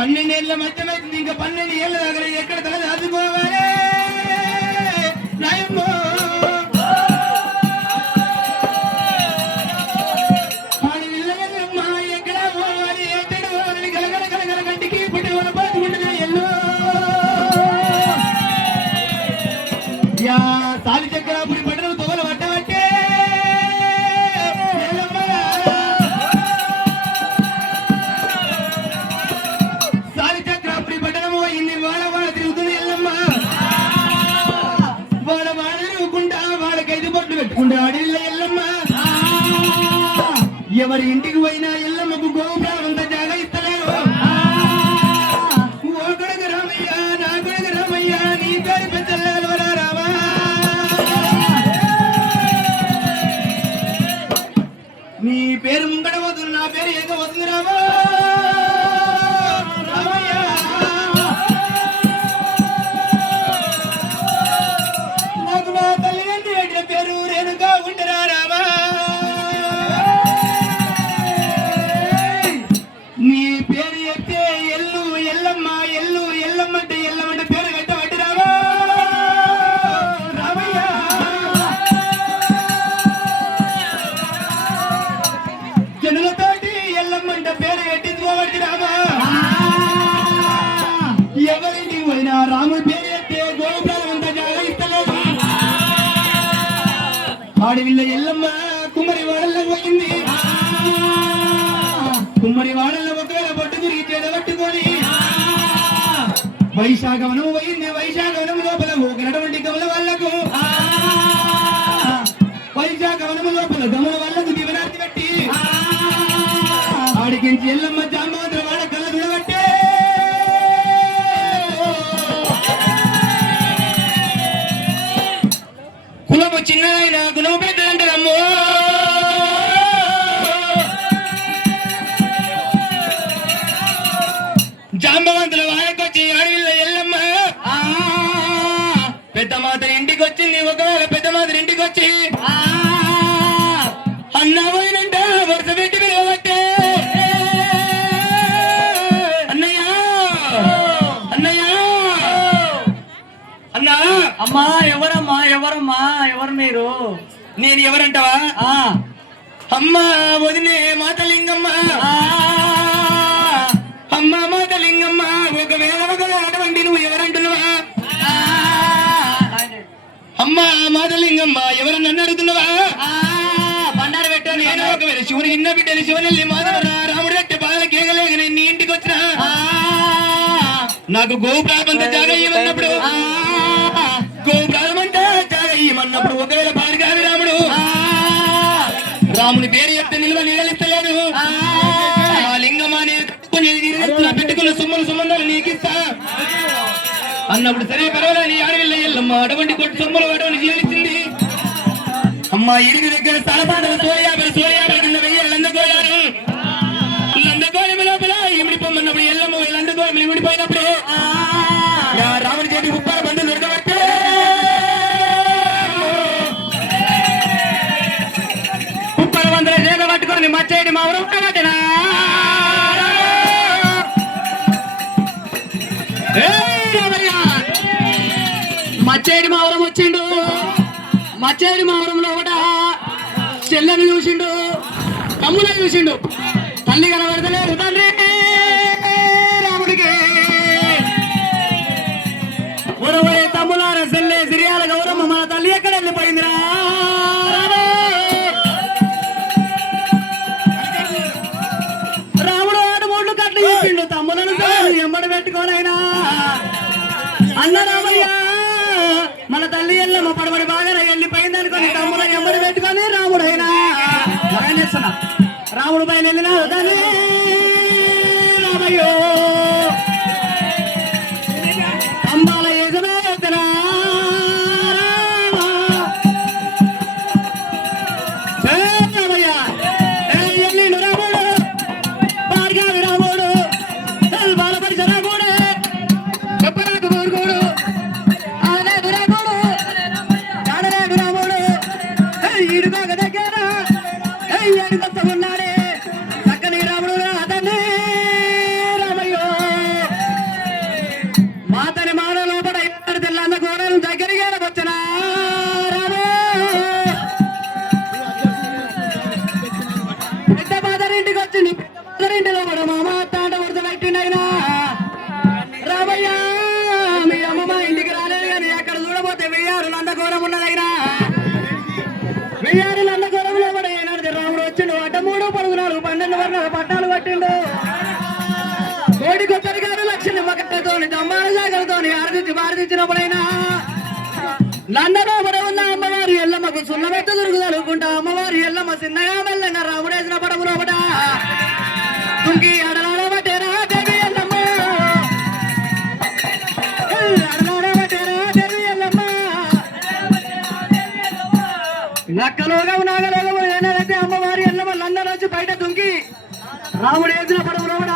12 ఏళ్ళ మధ్యమైంది, ఇంకా 12 ఏళ్ళ దగ్గర ఎక్కడ తల దాచుకోవాలి నాయమ్మో. ఎక్కడ పోవాలి, ఎక్కడ పోవాలి, గలగల గలగల గంటికి పుట్టి వాళ్ళ బాతుకుంటున్నా ఎల్లు తాలి చక్ర పుడి పట్టడం తోల పట్టబట్టే తాలి చక్ర పుడి పట్టడం పోయింది. వాడ వాడ తిరుగుతుంది ఎల్లమ్మ. వాడ వాడ తిరుగుకుంటా వాడకైదు బొట్లు పెట్టుకుంటా అడిల్ల ఎల్లమ్మ. ఎవరి ఇంటికి పోయినా ఎల్లమ్మకు గోపురాలంతా జాగా ఇస్తలేరు. ఓ కొడుకు రామయ్య, నా కొడుకు రామయ్య, నీ పేరు పెద్దల్లారా రామా. నీ పేరు ముంగడ పోతుంది, నా పేరు ఏక వస్తుంది రామా. రామయ్య నాకు నా తల్లిదండ్రి పెట్టిన పేరు రేణుగా ఉండరా రామా. నీ పేరు ఎత్తే ఎల్లు ఎల్లమ్మ, ఎల్లు ఎల్లమ్మంటే ఎల్లమ్మంటే పేరు కట్టబట్టి రామా. రామయ్య జనులతోటి ఎల్లమ్మంట పేరు కట్టించుకోబట్టి రామా. ఎవరింటికి పోయినా రాముడి పేరు ఎత్తే గోపురాలు అంతా జాగా ఇస్తలేదు. ఆడవిల్ల ఎల్లమ్మ కుమ్మరి వాడల్లో పోయింది. కుమ్మరి వాడల్లో ఒకవేళ పట్టు తిరిగి చెడగట్టుకొని వైశాఖవనం పోయింది. వైశాఖవనం లోపల ఒకనటువంటి గమల వాళ్లకు వైశాఖవనం లోపల గమల వాళ్లకు దివనార్తి పెట్టి ఆడికించి ఎల్లమ్మ జాంబవంతుల వాడ కళ్ళ దుడబట్టే కులము చిన్నదైన గుణము పెద్దదంటారమ్మో. జాంబవంతుల వాడకొచ్చి అడవిల్ల ఎల్లమ్మ పెద్ద మాతరి ఇంటికి వచ్చింది. ఒకవేళ పెద్ద మాతరి ఇంటికి వచ్చి అన్నా పోయినంట వరుస పెట్టి పిలవబట్టే అన్నయ్య అన్నయ్య అన్నా. అమ్మా ఎవరమ్మా ఎవరమ్మా ఎవరు మీరు? నేను ఎవరంటావా? అమ్మ వదినే మాతలింగమ్మ. అమ్మ మాతలింగమ్మ ఒకవేళ అటువంటి నువ్వు ఎవరంటున్నావా? అమ్మ మాతలింగమ్మ ఎవరన్నా నన్ను అడుగుతున్నావా? బండారు పెట్టాను. నేను ఒకవేళ శివుని చిన్న బిడ్డని శివనెల్లి మాధవరా రాముడు కట్టే బాధలు కేగలేక నేను నీ ఇంటికి వచ్చిన నాకు గోపురామంతా జాగా ఇవ్వన్నప్పుడు గోపురామంతా జాగా ఇవ్వమన్నప్పుడు ఒకవేళ భార్గావి రాముడు రాముని పేరు చెప్తే నిల్వ నీడలిస్తలేదు. లింగమ్మ నేను పెట్టుకున్న సొమ్ములు సంబంధాలు నీకిస్తా అన్నప్పుడు సరే పర్వాలేదు నీ ఆడవిల్ల ఎల్లమ్మ అటువంటి కొట్టి సొమ్ములు అటువంటి జీవించింది. అమ్మ ఇరుగు దగ్గర స్థలపాటలు సోయాబడి కింద వెయ్యి లందకోయారు. లందకోయం లోపల ఇమిడిపోమన్నప్పుడు ఎల్లమ్మ లందకోయం ఇమిడిపోయినప్పుడు రాముడి చేతి ఉప్పాల బంధువులు దొరకబట్టే ఉప్పాల బంధువుల చేత పట్టుకొని మచ్చేటి మా ఊరు పట్టినా మచ్చేడి మావరం వచ్చిండు. మచ్చేడి మావరంలో ఒకట చెల్లెని చూసిండు, తమ్ముళ్ళని చూసిండు. తల్లి కనబడతలేదు తండ్రి రాముడికి. ఒరవరే తమ్ములార చెల్లె సిరియాల గౌరమ్మ మన తల్లి ఎక్కడ వెళ్ళిపోయిందిరా? రాముడు ఆడు మూడు కట్లు చూసిండు. తమ్ములను ఎంబడి పెట్టుకోనైనా అన్న రామయ్య మన తల్లి ఎల్లమ్మ పడబడి బాగా వెళ్ళిపోయింది అనుకోని తమ్ముడు ఎంబడి పెట్టుకొని రాముడు అయినా రాముడు పైన వెళ్ళినా దాన్ని రామయ్యో అంబాల ఏదైనా ఎత్తనా రామయ్య ఎల్లిండు రాముడు భార్గావి రాముడు బాలపరిచ రాముడే చెప్పరాకు కోరుకోడు ఈడుగా దగ్గర ఉన్నాడే చక్కని రాముడు అందకోరం ఉన్నదైనా వెయ్యారులు అందకోరంలో కూడా ఏనాడు రాముడు వచ్చిండు అడ్డ 3 పడుగునాలు 12 వర్ణాల పట్టాలు పట్టిండు కోడి కొత్తరి గారు లక్ష్మి మకట్టతోని దమ్మాల జాగలతోని భారతించినప్పుడైనా లండలో పడ ఉన్న అమ్మవారి ఎల్లమ్మకు సున్నమెత్త దొరుకుదలుకుంటా అమ్మవారి ఎల్లమ్మ చిన్నగా మెల్లంగా రాముడేసిన పడములో పడ తుంకి అడలాడబట్టేరా దేవి ఎల్లమ్మ అడలాడబట్టేరా దేవి ఎల్లమ్మ నక్కలోగం నాగలోగం ఏనాడంటే అమ్మవారి ఎల్లమ్మ లండన్ వచ్చి బయట తుంకి రాముడు వేసిన పడములో పడ